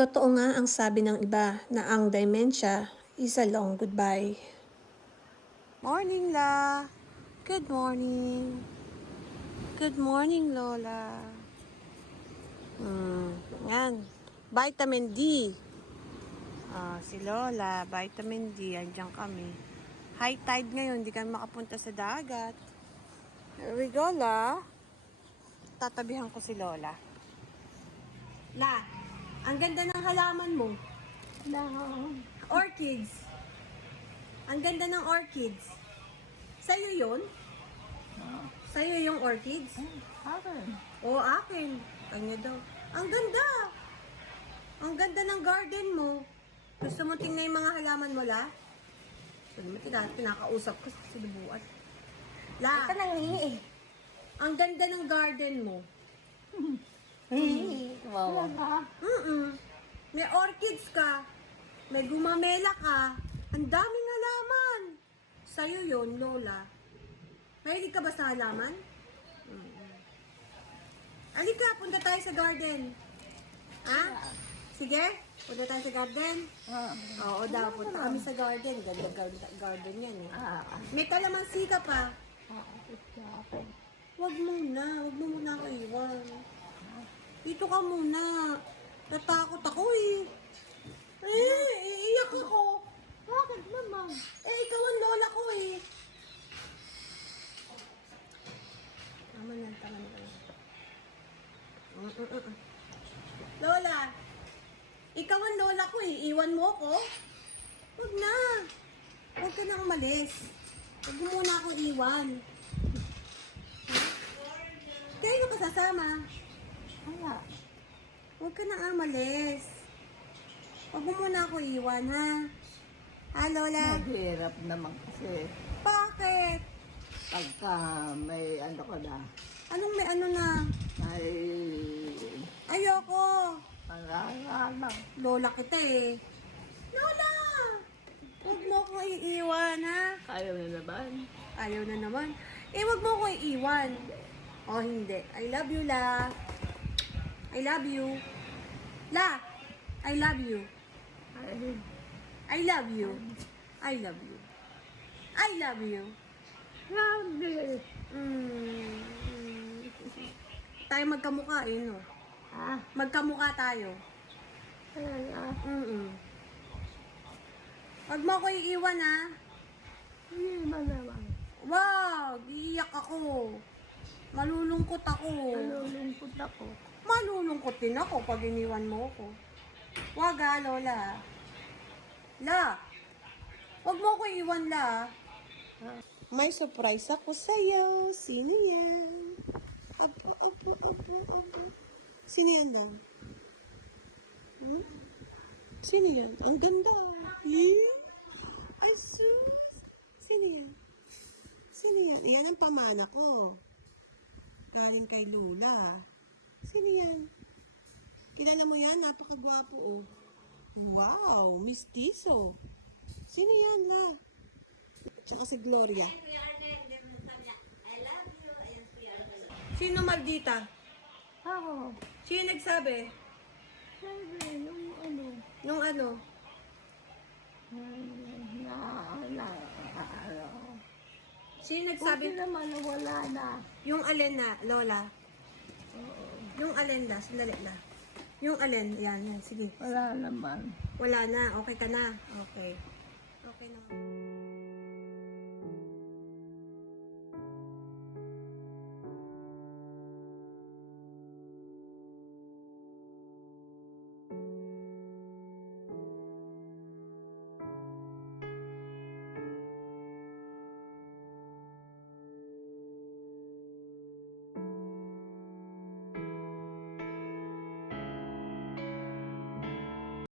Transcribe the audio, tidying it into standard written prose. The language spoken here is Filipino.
Totoo nga ang sabi ng iba na ang dementia is a long goodbye. Morning, La. Good morning. Good morning, Lola. Yan. Vitamin D. Si Lola, vitamin D. Andiyan kami. High tide ngayon, hindi kami makapunta sa dagat. Here we go, La. Tatabihan ko si Lola. La, ang ganda ng halaman mo. Orchids. Ang ganda ng orchids. Sa'yo yun? Sa'yo yung orchids? Akin. Oo, akin. Kanya daw. Ang ganda! Ang ganda ng garden mo. Gusto mo tingnan yung mga halaman mo, La? So, naman pinakausap ko sa sinubuan. La, Ito nang hihi. ang ganda ng garden mo. Wow. May orchids ka. May gumamela ka. Ang daming halaman. Sa'yo yun, Lola. Mahilig ka ba sa halaman? Halika, punta tayo sa garden. Ha? Sige? Punta tayo sa garden? Oo daw, punta kami sa garden. Ganda garden yan eh. May kalamansi ka pa. Wag muna ako iwan. Dito ka muna. Natakot ako eh. Iiyak ako. Bakit naman? Ikaw ang lola ko eh. Tama na. Lola, ikaw ang lola ko eh. Iwan mo ako? Huwag na. Huwag ka na umalis. Huwag mo muna akong iwan. Kaya ka sasama. Kaya, Huwag ka na umalis. Huwag mo muna ako iwan, ha? Ha, Lola? mahirap naman kasi Bakit? pagka may ano ka na, Anong may ano na? ay Ayoko. pangalangan. Lola kita eh. Lola! Huwag mo akong iiwan, ha? Kaya na naman. Ayaw na naman. Huwag mo akong iiwan. Oh, hindi. I love you, La. I love you. La! I love you. Ay, I love you. I love you. I love you. grabe. Tayo magkamukha eh, no? Magkamukha tayo. Talaga. Huwag mo ako iiwan, ha? Hindi man naman. Wag! Iiyak ako. Malulungkot ako. Nalulungkot ako. Malulungkot din ako pag iniwan mo ako. Wag ha, Lola. La! Huwag mo ako iwan, La. May surprise ako sa'yo. Sino yan? Apo. Sino yan lang? Sino yan? Ang ganda. Asus! Sino yan? Sino yan? Yan ang pamana ko. Galing kay Lula. Sino yan? Kilala mo yan? Napakagwapo, oh. Wow, mistizo. Sino yan, La? Tsaka si Gloria. Sino maldita? Ako, Sino nagsabi? sabi, yung ano, Nung ano? Sino sabi nagsabi? naman wala na. Yung alin na, Lola? Yung alin na, sandali na. Yung alin, yan, sige. Wala naman. Wala na, okay ka na. Okay. Okay na.